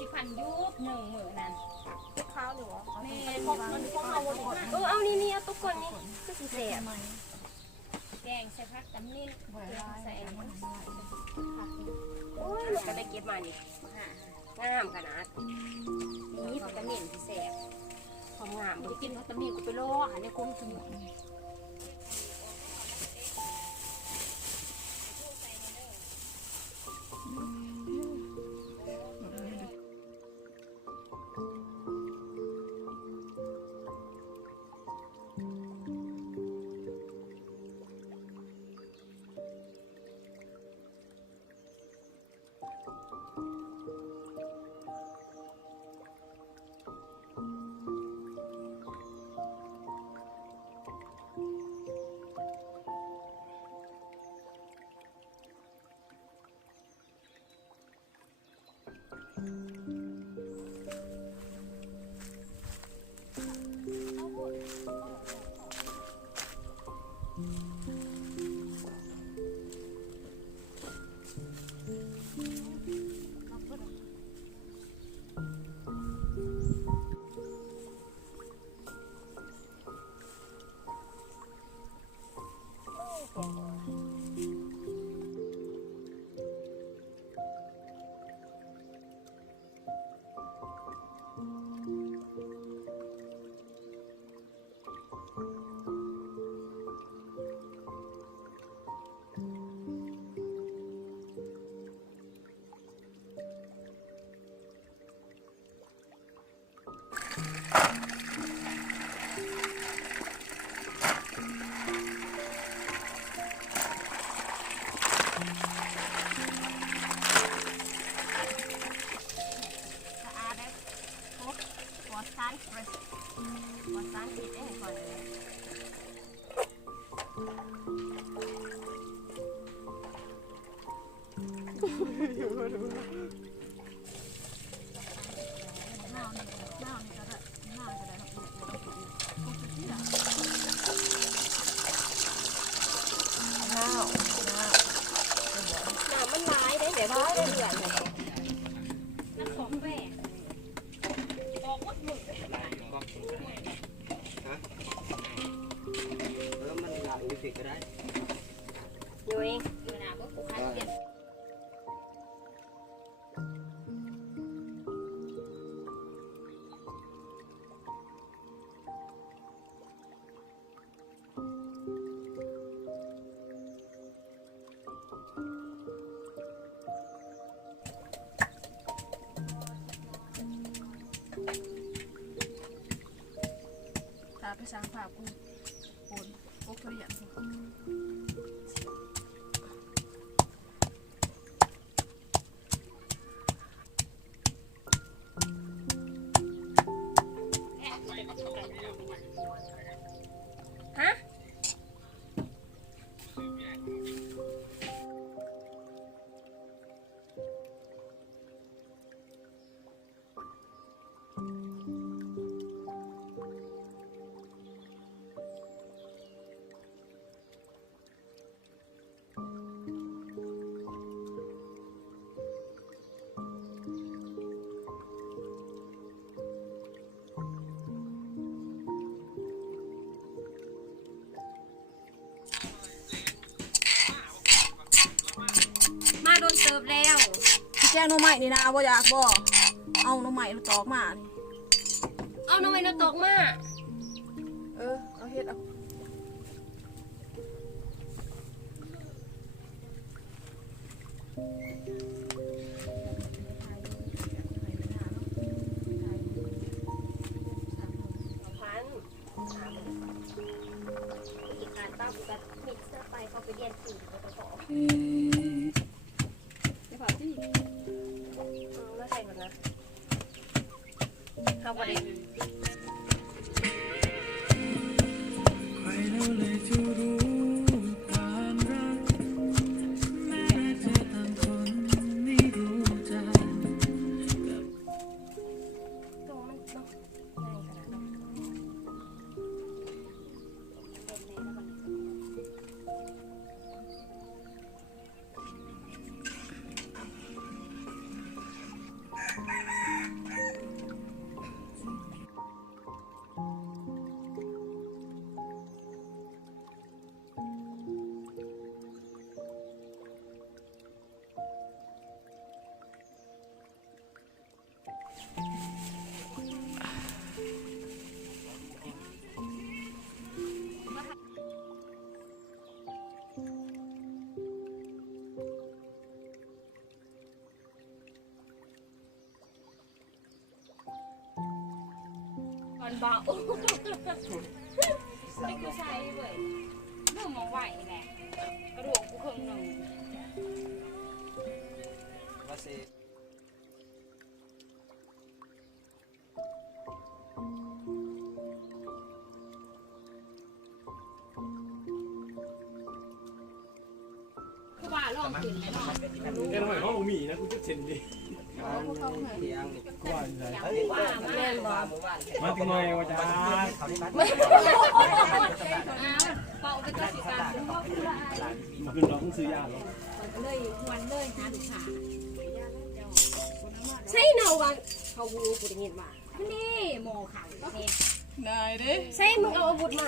40,000ยุบ1มื้อนั้นข้าวหนูแม่พกเงินพกเอาเอานี่เอาตุ๊กก่อนนี่คือสิแซ่บแกงใส่ผักตำลิ้นแกงใส่อันนี้โอ้ยมันก็ได้เก็บมานี่งามขนาดนี่ผักตำลิ้นแซ่บความงามจะกินผักตำลิ้นกูไปล่อหันเนี่ยกูกินมันร้ายได้เดี๋ยวร้ายได้เดือดมันสองแหวนบอกว่าหนึ่งบอกสูงได้ฮะมันหลังดูสิก็ได้อยู่เองอยู่หน้าเบิ้งกูขายเปลี่ยนไปสร้างภาพกูโอนโอ้เปลี่ยนสิฮะมาโดนเติบแล้วแกงหน่อไม้นี่นะบ่อยากบ่เอาหน่อไม้ตอกมานี่เอาหน่อไม้นตอกมาเอาเฮ็ดเอาอีกการเป้าบุกมิดซาไปเขาไปเรียนสี่เขาจะขอไม่ผ่าที่ไม่ใช่หมดนะเขาประเด็น มันเบาไม่กูใส่เลยเว้ยเรื่องมองไหวแหละกระดูกกูครึ่งหนึ่ง ว่าสิ คือว่าลองขึ้นเนาะ แกทำไมห้องมีนะกูจะเซ็นดิ พวกเขาเหมือน เที่ยง กูว่าอะไร อย่างว่ามาเล่นบ่ เมื่อวาน มาถึงหน่อยวะจ้า เป่าไปตัวสิการ มาขึ้นเราต้องซื้อยาหรอ เลยวันเลยนะค่ะ คนนั้นมาก ใช่เนาะว่าเขาวูกูได้ยินว่านี่โมเขาเนี่ย ได้เด้ ใช่มึงเอาอาวุธมา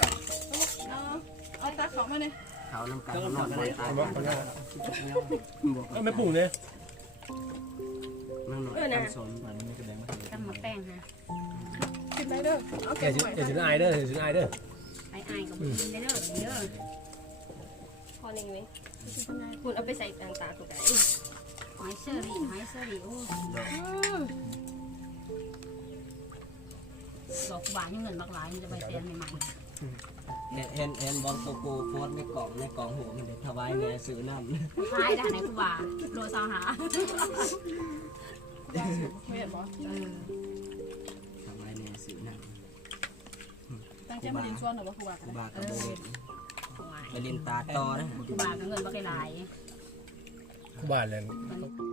เอาตาเขามาเนี่ย เขาลงกันนอนไปตาย ก็ไม่ปรุงเนี่ย นั่งนอนสม มันนี่ก็แดงมา ทำมาแป้งฮะ กินได้เด้อเอาแก แต่ งใหม่ ถึ ทัน งอายเด้อถึงอายเด้อ ไอ้กับมึงได้เด้อเด้อพอนี่เว้ย กินทำไง คุณเอาไปใส่ต่างๆถูกกันหอยเชอรี่โอ้ดอกบานยังเงินบักหลายมันจะไปเตียนใหม่ เห็นบอลตัวกูโพสในกล่องหัวมันเด็ดถวายแน่ซื้อน้ำ ๆขายได้ไหนกูว่าโลซาวหา กูว่าสิคุยกันบ่ ถวายแน่ซื้อน้ ตั้งใจมาดินส่วนหรือว่ากูว่ากัน ำบากระโบเวไปลินตาต่อนะ กูว่ากับเงินบักหลาย กูบ้านเลย มัน